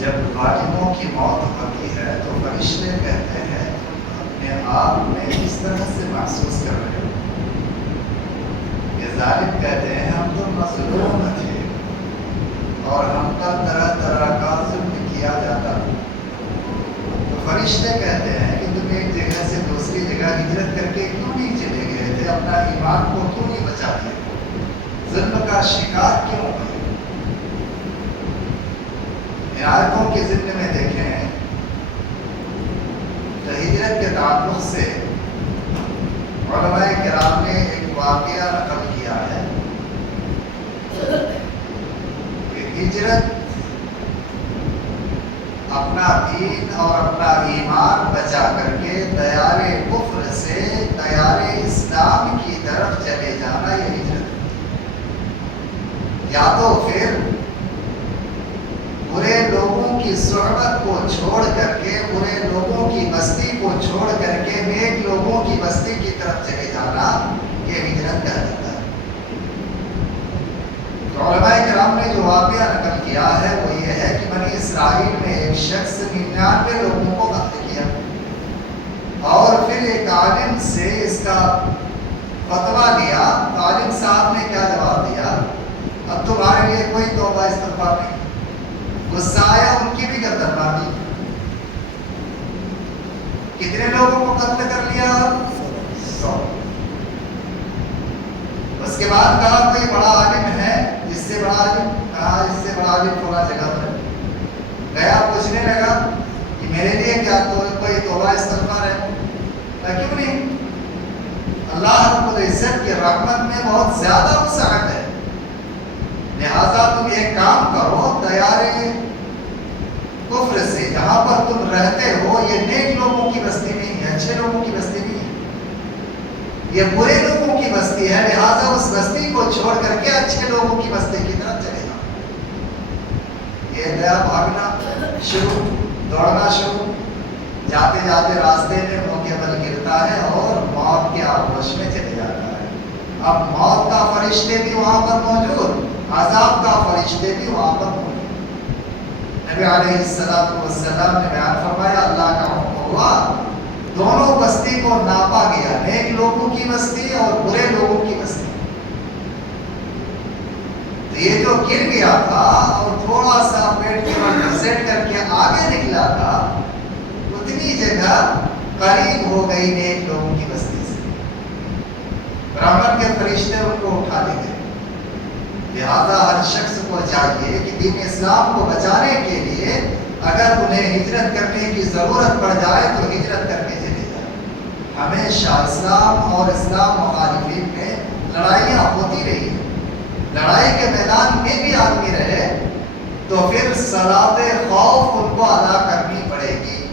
جب ظالموں کی موت ہوتی ہے تو فرشتے کہتے ہیں اپنے آپ میں اس طرح سے محسوس کر رہے ہو کہ ظالم کہتے ہیں ہم تو مظلوم تھے اور ہم پر طرح طرح کا ظلم کیا جاتا. تو فرشتے کہتے ہیں کہ تم ایک جگہ سے دوسری جگہ ہجرت کر کے کیوں نہیں چلے گئے تھے, اپنا ایمان کو کیوں نہیں بچا لیے, ظلم کا شکار کیوں ہوئے. آیتوں کے ضمن میں دیکھیں تو ہجرت کے تعلق سے علماء کرام نے ایک واقعہ نقل کیا ہے کہ ہجرت اپنا دین اور اپنا ایمان بچا کر کے دیار کفر سے دیار اسلام کی طرف چلے جانا یہ ہجرت, یا تو پھر برے لوگوں کی صحبت کو چھوڑ کر کے, برے لوگوں کی بستی کو چھوڑ کر کے نیک لوگوں کی بستی کی طرف چلے جانا یہ ہجرت کہا جاتا ہے. تو علماء کرام نے جو واقعہ نقل کیا ہے وہ یہ ہے کہ بنی اسرائیل میں ایک شخص 99 لوگوں کو قتل کیا اور پھر ایک عالم سے اس کا فتویٰ لیا. عالم صاحب نے کیا جواب دیا, اب تمہارے لیے کوئی توبہ استغفار نہیں. غصہ آیا, ان کی بھی گردن ماری. کتنے لوگوں کو قتل کر لیا, 100. اس کے بعد کہا کوئی بڑا عالم ہے, اس سے بڑا عالم, کہا اس سے بڑا عالم تھوڑا جگہ پر گیا, پوچھنے لگا کہ میرے لیے کیا کوئی توبہ استغفار ہے, کیوں نہیں, اللہ رب العزت کی رحمت میں بہت زیادہ وسعت ہے, لہذا تم ایک کام کرو, دیار کفر سے جہاں پر تم رہتے ہو یہ نیک لوگوں کی بستی نہیں ہے, اچھے لوگوں کی بستی نہیں ہے, یہ برے لوگوں کی بستی ہے, لہذا اس بستی کو چھوڑ کر کے اچھے لوگوں کی بستی کی طرف چلے جاؤ. یہ گیا بھاگنا شروع, دوڑنا شروع, جاتے جاتے راستے میں موقع پر گرتا ہے اور موت کے آغوش میں چلے جاتا ہے. اب موت کا فرشتے بھی وہاں پر موجود, عذاب کا فرشتے بھی وہاں پر موجود. نبی علیہ السلام نے بیان فرمایا اللہ کا حکم ہوا, دونوں بستی کو ناپا گیا, نیک لوگوں کی بستی اور برے لوگوں کی بستی. تو یہ جو گر گیا تھا اور تھوڑا سا پیٹ کے بل گھسٹ کر کے آگے نکلا تھا, اتنی جگہ قریب ہو گئی نیک لوگوں کی بستی سے. برہمن کے فرشتے ان کو اٹھا لے گئے. لہذا ہر شخص کو چاہیے کہ دین اسلام کو بچانے کے لیے اگر انہیں ہجرت کرنے کی ضرورت پڑ جائے تو ہجرت کر کے چلے جائے. ہمیشہ اسلام اور اسلام مخالفین میں لڑائیاں ہوتی رہی ہیں, لڑائی کے میدان میں بھی آدمی رہے تو پھر صلاۃ خوف ان کو ادا کرنی پڑے گی.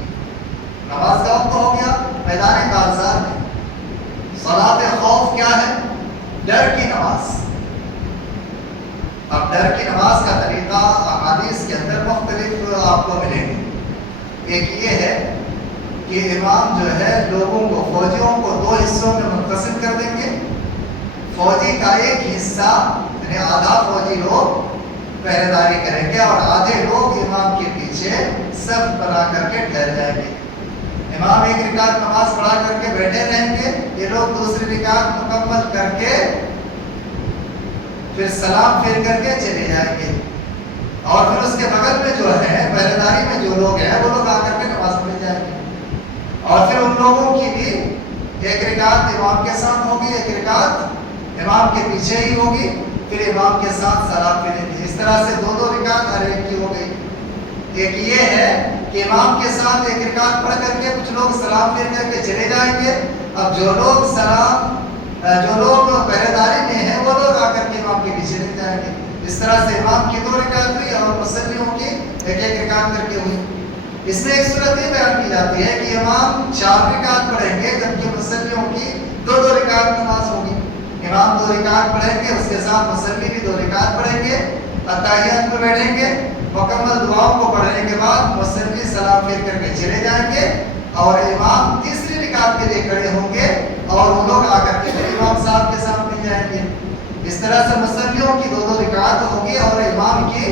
نماز کا وقت ہو گیا میدان کارزار میں, صلاۃ خوف کیا ہے, ڈر کی نماز. اب ڈر کی نماز کا طریقہ احادیث کے اندر مختلف آپ کو ملیں گے. ایک یہ ہے کہ امام جو ہے لوگوں کو, فوجیوں کو 2 حصوں میں منقسم کر دیں گے. فوجی کا ایک حصہ یعنی آدھا فوجی لوگ پہرے داری کریں گے اور آدھے لوگ امام کے پیچھے صف بنا کر کے ٹھہر جائیں گے. امام ایک رکعت نماز پڑھا کر کے بیٹھے رہیں گے, یہ لوگ دوسری رکعت مکمل کر کے پھر سلام پھیر کر کے چلے جائیں گے. اور پھر اس کے بغل میں جو ہے پہرے داری میں جو لوگ ہیں وہ لوگ آ کر کے نماز پڑھ جائیں گے. اور پھر ان لوگوں کی بھی ایک رکعت امام کے ساتھ ہوگی, ایک رکعت امام کے پیچھے ہی ہوگی, پھر امام کے ساتھ سلام پھیریں گے. اس طرح سے 2 رکعت ہر ایک کی ہو گئی. ایک یہ ہے کہ امام کے ساتھ ایک رکعت پڑھ کر کے کچھ لوگ سلام پھیر کر کے چلے جائیں گے. اب جو لوگ پہرے داری میں ہیں وہ لوگ آ کر کے امام کے پیچھے لگ جائیں گے. اس طرح سے امام کی 2 رکعت ہوئی اور مصلیوں کی ایک رکعت کر کے ہوئی. اس میں ایک صورت یہ بیان کی جاتی ہے کہ امام 4 رکعت پڑھیں گے جبکہ مصلیوں کی 2 رکعت نماز ہوگی. امام 2 رکعت پڑھیں گے, اس کے ساتھ مصلی بھی 2 رکعت پڑھیں گے, اتحیات میں بیٹھیں گے, مکمل دعاؤں کو پڑھنے کے بعد مصلی سلام پھیر کر کے چلے جائیں گے اور امام تیسری رکعت کے لیے کھڑے ہوں گے اور وہ لوگ آ کر کے امام سامنے جائیں گے. اس طرح سے مصلیوں کی 2 رکعت ہوگی اور امام کی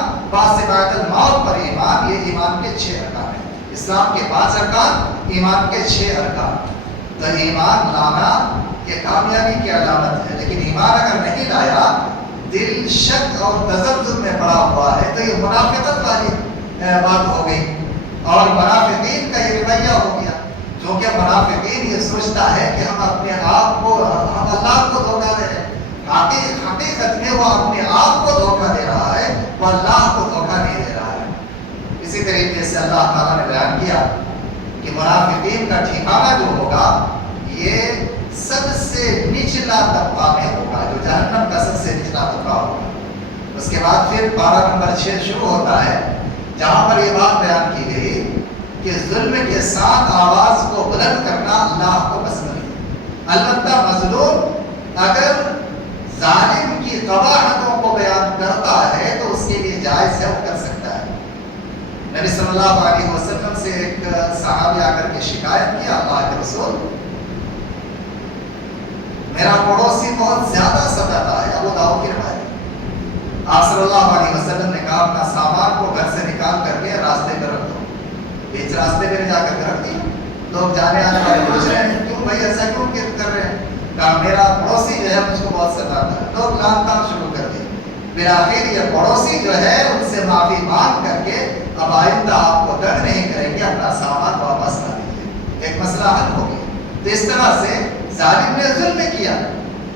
ایمان، بعد بعد الموت پر ایمان، یہ ایمان کے 6 ارکان ہیں۔ اسلام کے 5 ارکان، ایمان کے 6 ارکان۔ تو ایمان لانا یہ کامیابی کی علامت ہے، لیکن ایمان اگر نہیں لایا، دل شک اور تذبذب میں پڑا ہوا ہے، تو یہ منافقت والی بات ہو گئی، اور منافقین کا یہ رویہ ہو گیا، کیونکہ منافقین یہ سوچتا ہے کہ ہم اپنے آپ کو، ہم اللہ کو دھوکہ دے رہے ہیں، حقیقت میں وہ اپنے آپ کو دھوکہ دے رہا ہے، وہ اللہ کو دھوکہ نہیں دے رہا ہے۔ اسی طریقے سے اللہ تعالیٰ نے بیان کیا کہ منافقین کا ٹھکانہ جو ہوگا یہ سب سے نچلا طبقہ میں ہوگا، جو جہنم کا سب سے نچلا طبقہ ہوگا۔ اس کے بعد پھر پارہ نمبر 6 شروع ہوتا ہے، جہاں پر یہ بات بیان کی گئی کہ ظلم کے ساتھ آواز کو بلند کرنا اللہ کو پسند نہیں، البتہ مظلوم اگر ظالم کی قباحتوں کو بیان کرتا ہے تو اس کے لیے جائز ہے، وہ کر سکتا ہے۔ نبی صلی اللہ علیہ وسلم سے ایک صحابی آ کر کے شکایت کیا، اللہ کے رسول میرا پڑوسی بہت زیادہ ستاتا ہے، ابو داؤد کی روایت۔ آپ صلی اللہ علیہ وسلم نے کہا اپنا سامان کو گھر سے نکال کر کے راستے پہ رکھ دو۔ بیچ راستے پہ جا کر رکھ دیا، لوگ جانے آنے والے پوچھ رہے ہیں کیوں بھائی ایسا کیوں کر رہے ہیں؟ کہا میرا پڑوسی جو ہے مجھ کو بہت ستاتا ہے۔ لوگ لان تان شروع کر دی، بالآخر یہ پڑوسی جو ہے ان سے معافی مانگ کر کے اب آئندہ آپ کو تنگ نہیں کریں گے، اپنا سامان واپس نہ دیجیے، ایک مسئلہ حل ہو گیا۔ تو اس طرح سے ظالم نے ظلم کیا،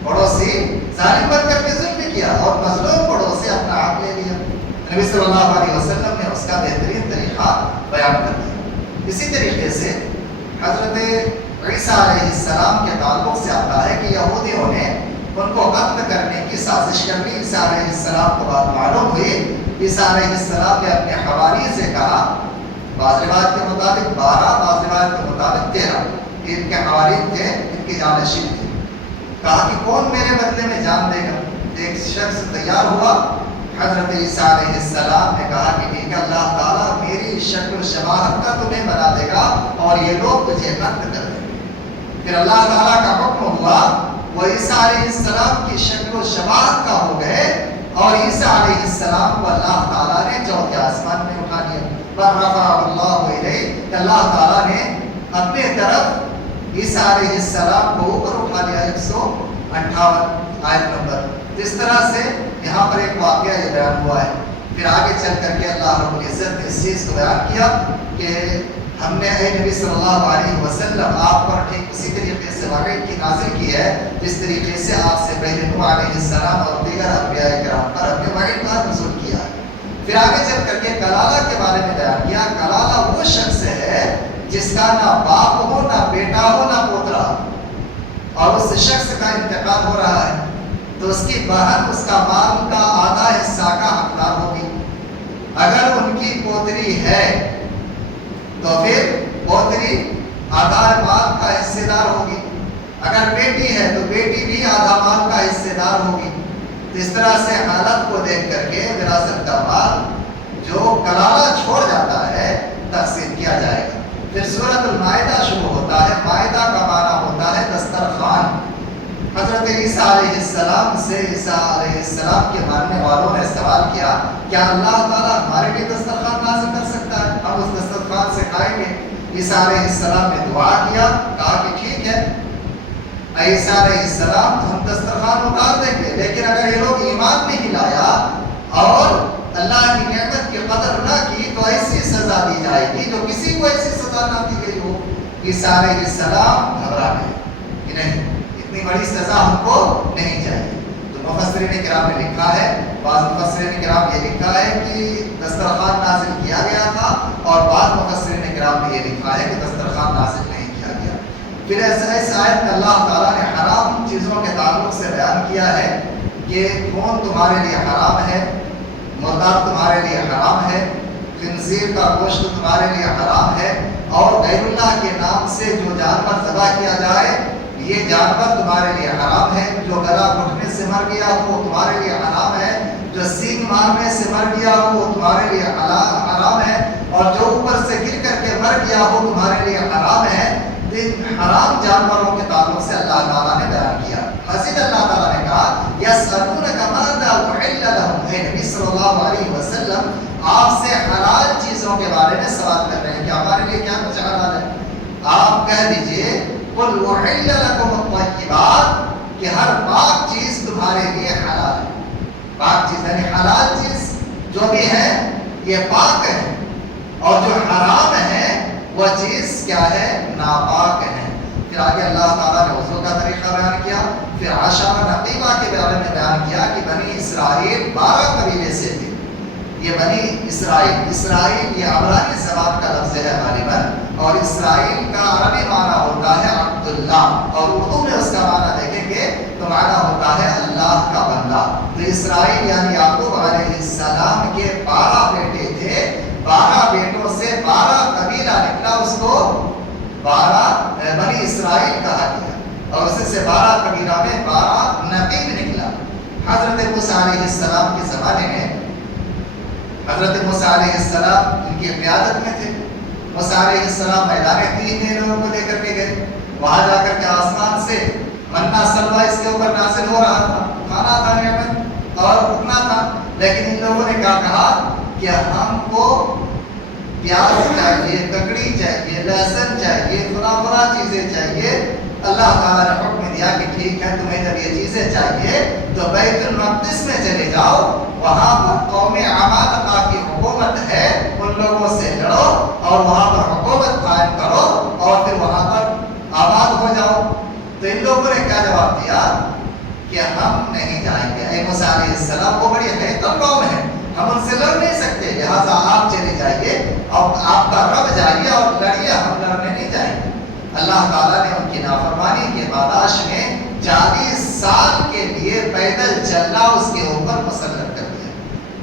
پڑوسی ظالم بن کر کے ظلم کیا، اور مظلوم پڑوسی اپنا حق لے لیا۔ نبی صلی اللہ علیہ وسلم نے اس کا بہترین طریقہ بیان کر دیا۔ اسی طریقے سے حضرت عیسیٰ علیہ السلام کے تعلق سے آتا ہے کہ یہودیوں نے ان کو قتل کرنے کی سازش کر لی۔ عیسیٰ علیہ السلام کو بات معلوم ہوئی، عیسیٰ علیہ السلام نے اپنے حواریوں سے کہا، بعض روایت کے مطابق 12، بعض روایت کے مطابق 13 ان کے حواریوں تھے، ان کی جانشین تھے، کہا کہ کون میرے بدلے میں جان دے گا؟ ایک شخص تیار ہوا، حضرت عیسیٰ علیہ السلام نے کہا کہ ٹھیک ہے، اللہ تعالیٰ میری شکل و شباہت کا تمہیں بنا دے گا اور یہ لوگ تجھے قتل کر دیں گے۔ پھر اللہ تعالیٰ کا حکم ہوا، وہ عیسیٰ علیہ السلام کی شکل و شباہت کا ہو گئے، اور عیسیٰ علیہ السلام کو اللہ تعالیٰ نے چوتھے آسمان میں اٹھا لیا۔ وَرَفَعَهُ اللَّهُ إِلَيْهِ کہ اللہ تعالیٰ نے اپنے طرف عیسیٰ علیہ السلام کو اوپر اٹھا لیا۔ 158 آیت نمبر۔ اس طرح سے یہاں پر ایک واقعہ یہ بیان ہوا ہے۔ پھر آگے چل کر کے اللہ رب العزت نے اس چیز کو بیان کیا کہ ہم نے اے نبی صلی اللہ علیہ وسلم آپ پر ٹھیک اسی طریقے سے وحی کی نازل کی ہے جس طریقے سے آپ سے پہلے نوح علیہ السلام اور دیگر انبیاء کرام پر ہم نے وحی کا نزول کیا ہے۔ پھر آگے چل کر کے کلالہ کے بارے میں بیان کیا۔ کلالہ وہ شخص ہے جس کا نہ باپ ہو، نہ بیٹا ہو، نہ پوترا، اور اس شخص کا انتقال ہو رہا ہے تو اس کی بہن اس کا مال کا آدھا حصہ کا حقدار ہوگی۔ اگر ان کی پوتری ہے تو پھر پوتری آدھا مال کا حصے دار ہوگی، اگر بیٹی ہے تو بیٹی بھی آدھا مال کا حصے دار ہوگی۔ تو اس طرح سے حالت کو دیکھ کر کے وراثت کا مال جو کلالہ چھوڑ جاتا ہے تقسیم کیا جائے گا۔ پھر سورۃ المائدہ شروع ہوتا ہے۔ مائدہ کا معنی ہوتا ہے دسترخوان۔ حضرت عیسیٰ علیہ السلام سے عیسیٰ علیہ السلام کے ماننے والوں نے سوال کیا کیا اللہ تعالیٰ ہمارے لیے دسترخوان نازل کر سکتا ہے، ہم اس دسترخوان سے کھائیں گے؟ عیسیٰ علیہ السلام نے دعا کیا، کہا کہ ٹھیک ہے عیسیٰ علیہ السلام ہم دسترخوان اتار دیں گے، لیکن اگر یہ لوگ ایمان نہیں لایا اور اللہ کی نعمت کی قدر نہ کی تو ایسی سزا دی جائے گی جو کسی کو ایسی سزا نہ دی گئی ہو۔ عیسیٰ علیہ السلام گھبرا گئے کہ نہیں، اتنی بڑی سزا ہم کو نہیں چاہیے۔ تو مفسرین کرام نے لکھا ہے، بعض مفسرین کرام یہ لکھا ہے کہ دسترخوان نازل کیا گیا تھا، اور بعض مفسرین کرام نے یہ لکھا ہے کہ دسترخوان نازل نہیں کیا گیا۔ پھر اس آیت میں اللہ تعالیٰ نے حرام چیزوں کے تعلق سے بیان کیا ہے کہ خون تمہارے لیے حرام ہے، مردار تمہارے لیے حرام ہے، خنزیر کا گوشت تمہارے لیے حرام ہے، اور غیر اللہ کے نام سے جو جانور ذبح کیا جائے یہ جانور تمہارے لیے حرام ہے۔ جو گلا گھٹنے سے مر گیا وہ تمہارے لیے حرام ہے، جو سینگ مارنے سے مر گیا وہ تمہارے لیے حرام ہے، اور جو اوپر سے گر کر کے مر گیا وہ تمہارے لیے حرام ہے۔ ان حرام جانوروں کے تعلق سے اللہ تعالیٰ نے بیان کیا۔ مزید اللہ تعالیٰ نے کہا یسألونک ماذا أحل لهم اے نبی صلی اللہ علیہ وسلم آپ سے حلال چیزوں کے بارے میں سوال کر رہے ہیں کہ ہمارے لیے کیا کچھ حلال ہے. آپ کہہ دیجئے قل احل لکم الطیبات کہ ہر پاک چیز تمہارے لیے حلال ہے. پاک چیز یعنی حلال چیز جو بھی ہے یہ پاک ہے اور جو حرام ہے وہ چیز کیا ہے ناپاک ہے. پھر آگے اللہ تعالیٰ نے وضو کا طریقہ بیان کیا. پھر عشرہ نقیبہ کے بارے میں بیان کیا کہ بنی اسرائیل 12 قبیلے سے تھے. یہ بنی اسرائیل یہ عبرانی زبان کا لفظ ہے غالباً اور اسرائیل کا عربی معنی ہوتا ہے عبداللہ اور اردو میں اس کا معنی دیکھیں گے تو معنی ہوتا ہے اللہ کا بندہ. تو اسرائیل یعنی یعقوب علیہ السلام کے 12 بیٹے تھے. 12 بیٹوں سے 12 قبیلہ نکلا, اس کو 12 بنی اسرائیل کہا گیا اور اس سے 12 قبیلہ میں 12 نقیب نکلا. حضرت موسیٰ علیہ السلام کے زمانے میں حضرت موسیٰ علیہ السلام ان کی قیادت میں تھے. موسیٰ علیہ السلام میدان تیہ میں لوگوں کو لے کر کے گئے. وہاں جا کر کے آسمان سے منہ سلوہ اس کے اوپر نازل ہو رہا تھا, کھانا تھا نعمت اور رکنا تھا. لیکن ان لوگوں نے کیا کہا کہ ہم کو پیاز چاہیے, ککڑی چاہیے, لہسن چاہیے, فلاں چیزیں چاہیے. اللہ تعالیٰ نے حکم دیا کہ ٹھیک ہے تمہیں جب یہ چیزیں چاہیے تو بیت المقدس میں چلے جاؤ, وہاں پر قوم عمالقہ کی حکومت ہے, ان لوگوں سے لڑو اور وہاں پر حکومت قائم کرو اور پھر وہاں پر آباد ہو جاؤ. تو ان لوگوں نے کیا جواب دیا کہ ہم نہیں جائیں گے. اے موسیٰ علیہ السلام وہ بڑی حیرت قوم ہے, ہم ان سے لڑ نہیں سکتے, لہٰذا آپ چلے جائیے اور آپ کا رب جائیے اور لڑیے, ہم لڑنے نہیں جائیں گے. اللہ تعالیٰ نے ان کی نافرمانی کے پاداش میں 40 سال کے لیے پیدل چلنا اس کے اوپر مسلط کر دیا.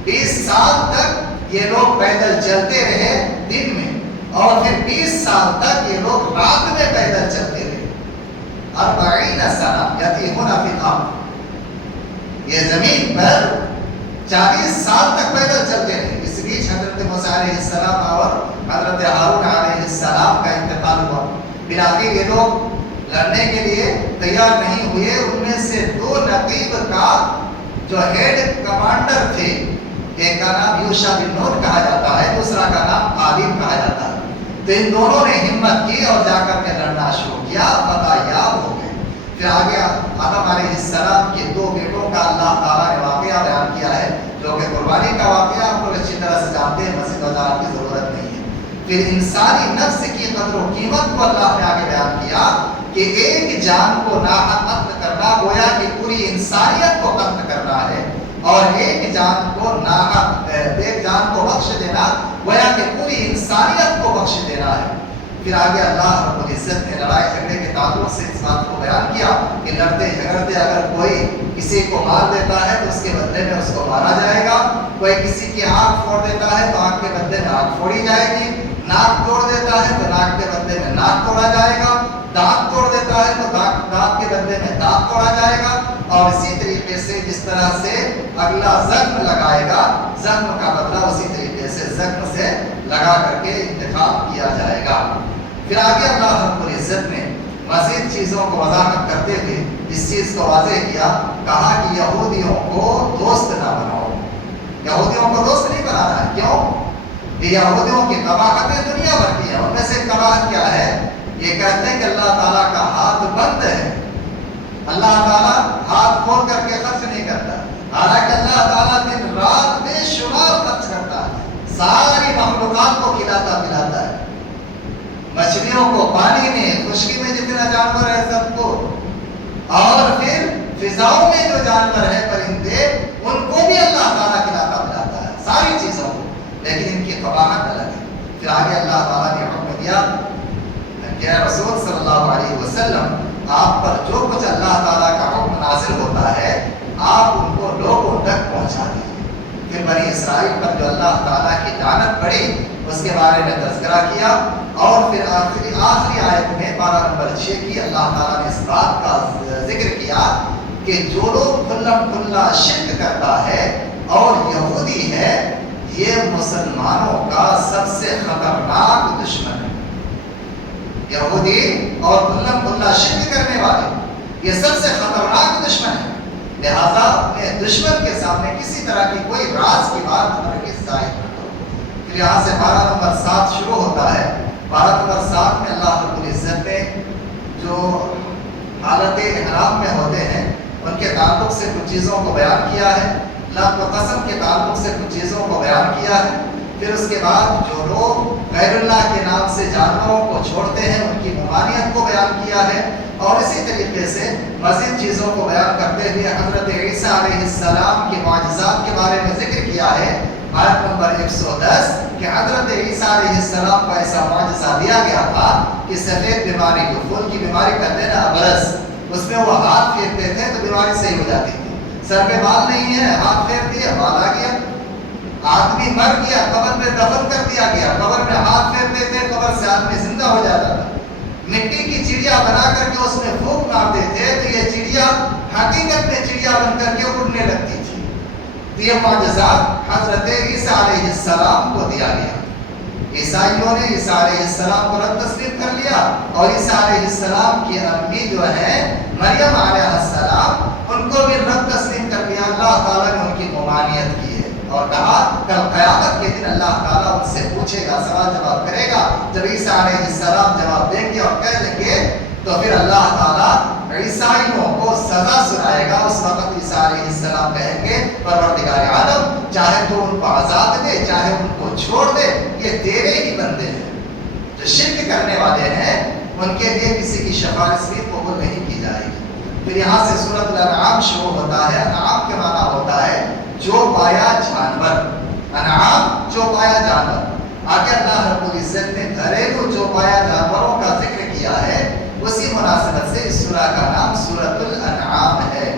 20 سال تک یہ لوگ پیدل چلتے رہے دن میں اور پھر 20 سال تک یہ لوگ رات میں پیدل چلتے رہے. 40 سنہ یتیمون فی الارض, یہ زمین پر 40 سال تک پیدل چلتے رہے. اس بیچ حضرت موسیٰ علیہ السلام اور حضرت ہارون علیہ السلام کا انتقال ہوا. بلاخر یہ لوگ لڑنے کے لیے تیار نہیں ہوئے. ان میں سے 2 نقیب کا جو ہیڈ کمانڈر تھے, ایک کا نام یوشع بن نون کہا جاتا ہے, دوسرا کا نام کالب کہا جاتا ہے. تو ان دونوں نے ہمت کی اور جا کر کے لڑنا شروع کیا, فتح یاب ہو گئے. پھر آگے آدم علیہ السلام کے 2 بیٹوں کا اللہ تعالیٰ نے واقعہ بیان کیا ہے جو کہ قربانی کا واقعہ آپ لوگ اچھی طرح سے جانتے ہیں, مزید وضاحت کی ضرورت نہیں ہے. پھر انسانی نفس کی قدر و قیمت کو اللہ نے آگے بیان کیا کہ ایک جان کو ناحق قتل کرنا گویا کہ پوری انسانیت کو قتل کرنا ہے اور ایک جان کو بخش دینا گویا کہ پوری انسانیت کو بخش دینا ہے. پھر آگے اللہ رب العزت نے لڑائی جھگڑے کے تعلق سے اس بات کو بیان کیا کہ لڑتے جھگڑتے اگر کوئی کسی کو مار دیتا ہے تو اس کے بدلے میں اس کو مارا جائے گا, کوئی کسی کی آنکھ پھوڑ دیتا ہے تو آنکھ کے بدلے میں آنکھ پھوڑی جائے گی, ناک توڑ دیتا ہے تو ناک کے بدلے میں ناک توڑا جائے گا, دانت توڑ دیتا ہے تو دانت کے بدلے میں دانت توڑا جائے گا. اور اسی طریقے سے جس طرح سے اگلا زخم لگائے گا زخم کا بدلہ اسی طریقے سے زخم سے لگا کر کے انتخاب کیا جائے گا. پھر آگے اللہ رب العزت نے مزید چیزوں کو وضاحت کرتے ہوئے اس چیز کو واضح کیا, کہا کہ یہودیوں کو دوست نہ بناؤ. یہودیوں کو دوست نہیں بنانا ہے. کیوں؟ یہ یہودیوں کی قباحتیں دنیا بھر کی ہیں. ان میں سے قباحت کیا ہے؟ یہ کہتے ہیں کہ اللہ تعالیٰ کا ہاتھ بند ہے, اللہ تعالیٰ ہاتھ کھول کر کے خرچ نہیں کرتا, حالانکہ اللہ تعالیٰ دن رات بے شمار خرچ کرتا ہے, ساری مخلوقات کو کھلاتا پلاتا ہے, مچھلیوں کو پانی میں, خشکی میں جتنا جانور ہے سب کو, اور پھر فضاؤں میں جو جانور ہے پرندے ان کو بھی اللہ تعالیٰ کھلاتا پلاتا ہے, ساری چیزوں کو, لیکن ان کی قباحت الگ ہے. پھر آگے اللہ تعالیٰ نے حکم دیا کہ رسول صلی اللہ علیہ وسلم آپ پر جو کچھ اللہ تعالیٰ کا حکم نازل ہوتا ہے آپ ان کو لوگوں تک پہنچا دیجیے. پھر بنی اسرائیل پر جو اللہ تعالیٰ کی لعنت پڑی اس کے بارے میں تذکرہ کیا, اور پھر آخری آیت میں 12 نمبر 6 کی اللہ تعالیٰ نے اس بات کا ذکر کیا کہ جو لوگ کھلا شرک کرتا ہے اور یہودی ہے یہ مسلمانوں کا سب سے خطرناک دشمن ہے. یہودی اور کھلا شرک کرنے والے یہ سب سے خطرناک دشمن ہے. لہذا اپنے دشمن کے سامنے کسی طرح کی کوئی راز کی بات ہرگز ظاہر نہ کرو۔ پھر یہاں سے 12 نمبر 7 شروع ہوتا ہے۔ 12 نمبر 7 میں اللہ رب العزت نے جو حالت احرام میں ہوتے ہیں ان کے تعلق سے کچھ چیزوں کو بیان کیا ہے، لفظ و قسم کے تعلق سے کچھ چیزوں کو بیان کیا ہے۔ پھر اس کے بعد جو لوگ غیر اللہ کے نام سے جانوروں کو چھوڑتے ہیں ان کی ممانعت کو بیان کیا ہے، اور اسی طریقے سے مزید چیزوں کو بیان کرتے ہوئے حضرت عیسیٰ علیہ السلام کے معجزات کے بارے میں ذکر کیا ہے۔ آیت نمبر 110 کہ حضرت عیسیٰ علیہ السلام کو ایسا معجزہ دیا گیا تھا کہ سفید بیماری جو خون کی بیماری کہتے ہیں نا ابرص، اس میں وہ ہاتھ پھیرتے تھے تو بیماری صحیح ہو جاتی تھی۔ سر پہ بال نہیں ہے، ہاتھ پھیر دیا بال آ گیا۔ آدمی مر گیا، قبر میں دفن کر دیا گیا، قبر میں ہاتھ پھیرتے تھے، قبر سے آدمی زندہ ہو جاتا تھا۔ مٹی کی چڑیا بنا کر کے اس میں پھونک مارتے تھے تو یہ چڑیا حقیقت میں چڑیا بن کر کے اڑنے لگتی تھی۔ تو یہ معجزات حضرت عیسیٰ علیہ السلام کو دیا گیا۔ عیسائیوں نے عیسیٰ علیہ السلام کو رد تسلیم کر لیا، اور عیسیٰ علیہ السلام کی امی جو ہے مریم علیہ السلام ان کو بھی رد تسلیم کر لیا۔ اللہ تعالیٰ نے ان کی ممانعت کی ہے اور کہا کل قیامت کے دن اللہ تعالیٰ ان سے پوچھے گا، سوال جواب کرے گا۔ جب عیسیٰ علیہ السلام جواب دیں گے اور کہہ دیں گے تو پھر اللہ تعالیٰ عیسائیوں کو سزا سنائے گا۔ اس وقت عیسیٰ علیہ السلام کہیں گے پروردگار عالم چاہے تو ان کو آزاد دے چاہے ان کو چھوڑ دے، یہ تیرے ہی بندے ہیں۔ جو شرک کرنے والے ہیں ان کے لیے کسی کی سفارش بھی قبول نہیں کی جائے گی۔ پھر یہاں سے سورۃ الانعام شروع ہوتا ہے۔ انعام کے معنی ہوتا ہے جو پایا جانور، انعام جو پایا جانور۔ آگے اللہ رب العزت نے گھریلو جو پایا جانوروں کا ذکر کیا ہے، اسی مناسبت سے اس سورہ کا نام سورۃ الانعام ہے۔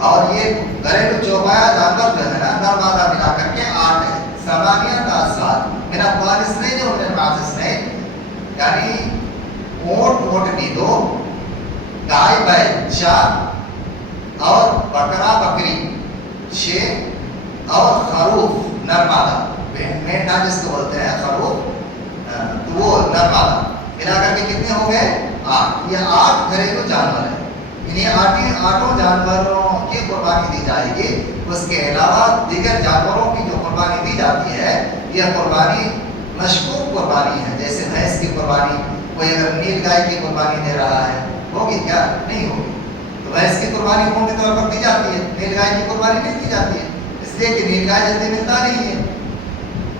اور یہ گھریلو جو پایا جانور جو ہے نا نر مادہ ملا کر کے 8 ہے۔ ثمانیۃ ازواج من الضأن اثنین ومن المعز اثنین، یعنی اونٹ اونٹنی 2، گائے بیل 4، اور بکرا بکری 6، اور خروف نر مادہ، مینڈا جس کو بولتے ہیں خروف، تو وہ نر مادہ ملا کر کے کتنے ہو گئے 8۔ یہ 8 گھریلو جانور ہیں۔ انہیں 8 جانوروں کی قربانی دی جائے گی۔ اس کے علاوہ دیگر جانوروں کی جو قربانی دی جاتی ہے یہ قربانی مشکوک قربانی ہے، جیسے بھینس کی قربانی، کوئی اگر نیل گائے کی قربانی دے رہا ہے ہوگی کیا؟ نہیں ہوگی۔ تو بھینس کی قربانی عمومی طور پر دی جاتی ہے، نیل گائے کی قربانی نہیں دی جاتی ہے، اس لیے کہ نیل گائے جلدی ملتا نہیں ہے۔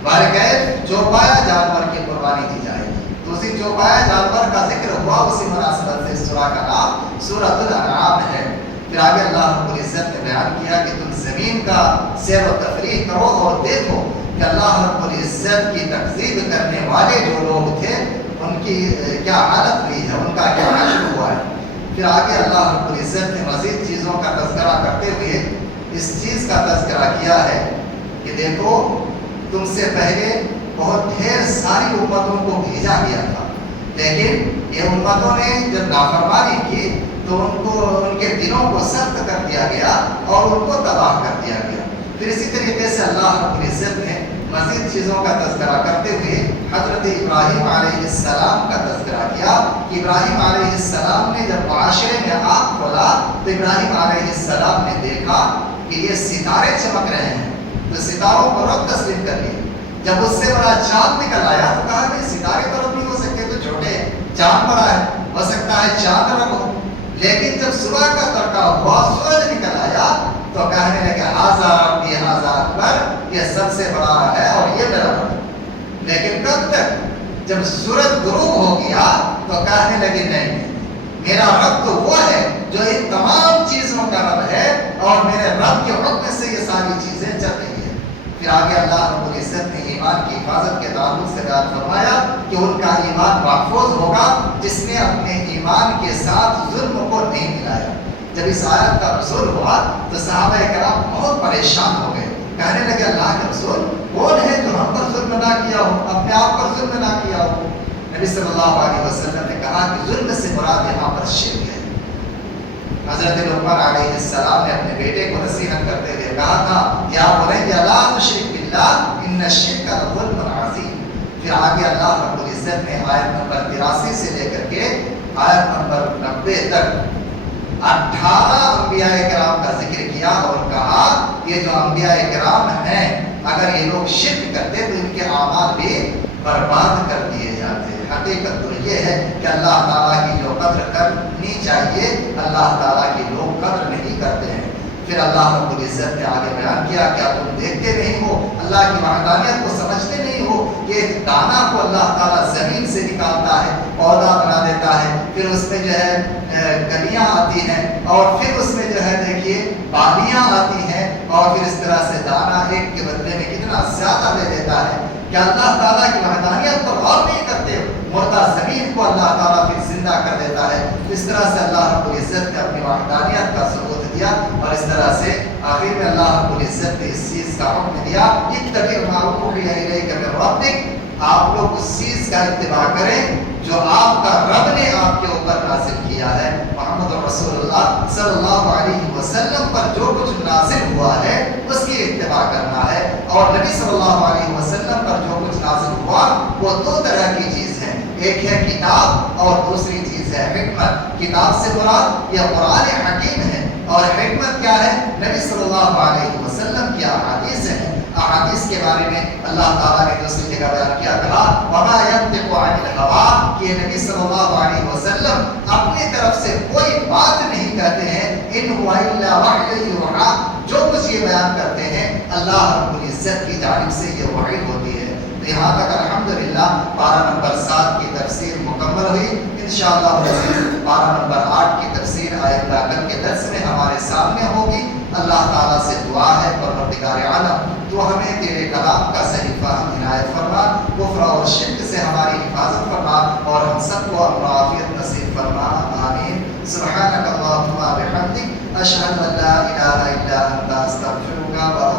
بارگیف جو پایا جانور کی قربانی دی جائے گی۔ تو اسی جو پایا جانور کا ذکر ہوا، اسی مناسبت سے اس سورہ کا نام سورۃ الانعام ہے۔ پھر آگے اللہ رب العزت نے بیان کیا کہ تم زمین کا سیر و تفریح کرو اور دیکھو کہ اللہ رب العزت کی تکذیب کرنے والے جو لوگ تھے ان کی کیا حالت ہوئی ہے، ان کا کیا حشر ہوا ہے۔ پھر آگے اللہ رب العزت نے مزید چیزوں کا تذکرہ کرتے ہوئے اس چیز کا تذکرہ کیا ہے کہ دیکھو تم سے پہلے بہت ڈھیر ساری امتوں کو بھیجا گیا تھا، لیکن یہ امتوں نے جب نافرمانی کی تو ان کے دلوں کو سخت کر دیا گیا اور ان کو تباہ کر دیا گیا۔ پھر اسی طریقے سے اللہ رب العزت نے مزید چیزوں کا تذکرہ کرتے ہوئے حضرت ابراہیم علیہ السلام کا تذکرہ کیا کہ ابراہیم علیہ السلام نے جب معاشرے میں آنکھ کھولا تو ابراہیم علیہ السلام نے دیکھا کہ یہ ستارے چمک رہے ہیں، تو ستاروں کو رب تسلیم کر لی۔ جب اس سے بڑا چاند نکل آیا تو کہا کہ ستارے تو رب نہیں ہو سکتے، تو چھوٹے ہیں، چاند بڑا ہے، ہو سکتا ہے چاند رب ہو۔ لیکن جب صبح کا تڑکا ہوا، سورج نکل آیا تو کہنے لگے ھذا ربی ھذا اکبر، یہ سب سے بڑا ہے اور یہ میرا رب ہے۔ لیکن کب تک؟ جب سورج غروب ہو گیا تو کہنے لگے نہیں، میرا رب تو وہ ہے جو ان تمام چیزوں کا رب ہے اور میرے رب کے حکم سے یہ ساری چیزیں چل رہی ہیں۔ پھر آگے اللہ رب العزت نے ایمان کی حفاظت کے تعلق سے بیان فرمایا کہ ان کا ایمان محفوظ ہوگا جس نے اپنے ایمان کے ساتھ ظلم کو نہیں ملایا۔ جب اس آیت کا نزول ہوا تو صحابہ کرام بہت پریشان ہو گئے، کہنے لگے اللہ کے رسول کون ہے جو ہم پر ظلم نہ کیا ہو، اپنے آپ پر ظلم نہ کیا ہو؟ نبی صلی اللہ علیہ وسلم نے کہا کہ ظلم سے مراد یہاں پر شرک ہے۔ حضرت لقمان علیہ السلام نے اپنے بیٹے کو نصیحت کرتے ہوئے کہا تھا یا بنی لا تشرک باللہ ان الشرک لظلم عظیم۔ پھر آگے اللہ رب العزت نے آیت نمبر 83 سے لے کر کے آیت نمبر 90 تک 18 انبیاء کرام کا ذکر کیا اور کہا یہ جو انبیاء کرام ہیں اگر یہ لوگ شرک کرتے تو ان کے اعمال بھی برباد کر دیے جاتے. حقیقت تو یہ ہے کہ اللہ تعالیٰ کی جو قدر کرنی چاہیے اللہ تعالیٰ کی لوگ قدر نہیں کرتے ہیں. پھر اللہ رب العزت نے آگے بیان کیا کیا تم دیکھتے نہیں ہو اللہ کی وحدانیت کو سمجھتے نہیں ہو کہ ایک دانہ کو اللہ تعالیٰ زمین سے نکالتا ہے پودا بنا دیتا ہے پھر اس میں جو ہے کلیاں آتی ہیں اور پھر اس میں جو ہے دیکھیے بالیاں آتی ہیں اور پھر اس طرح سے دانہ ایک کے بدلے میں کتنا زیادہ دے دیتا ہے. کہ اللہ تعالیٰ کی وحدانیت پر غور نہیں کرتے. مردہ زمین کو اللہ تعالیٰ پھر زندہ کر دیتا ہے. اس طرح سے اللہ رب العزت نے اپنی وحدانیت کا ثبوت دیا اور اس طرح سے آخر میں اللہ رب العزت نے اس چیز کا حکم دیا اتبع ما اوحی الیک من ربک. آپ لوگ اس چیز کا اتباع کریں جو آپ کا رب نے آپ کے اوپر نازل کیا ہے. محمد رسول اللہ صلی اللہ علیہ وسلم پر جو کچھ نازل ہوا ہے اس کی اتباع کرنا ہے. اور نبی صلی اللہ علیہ وسلم پر جو کچھ نازل ہوا وہ دو طرح کی چیز ہے. ایک ہے کتاب اور دوسری چیز ہے حکمت. کتاب سے مراد یہ قرآن حکیم ہے اور حکمت کیا ہے؟ نبی صلی اللہ علیہ وسلم کی احادیث ہیں. احادیث کے بارے میں اللہ تعالیٰ نے دوسری جگہ بیان کیا کہا وما ينطق عن الهوى کہ نبی صلی اللہ علیہ وسلم اپنی طرف سے کوئی بات نہیں کہتے ہیں. ان هو الا وحی یوحی. جو کچھ یہ بیان کرتے ہیں اللہ رب العزت کی جانب سے یہ وحی ہوتی ہے. تو یہاں تک الحمدللہ پارہ نمبر 7 کی تفسیر مکمل ہوئی. انشاءاللہ پارہ نمبر 8 کی تفسیر آئندہ کل کے درس میں ہمارے سامنے ہوگی. اللہ تعالیٰ سے دعا ہے پروردگار عالم تو ہمیں تیرے کلام کا صحیح فہم عنایت فرما, کفر اور شرک سے ہماری حفاظت فرما اور ہم سب کو امن و عافیت نصیب فرما. آمین. سبحانک اللہم و بحمدک اشہد ان لا الہ الا انت استغفرک و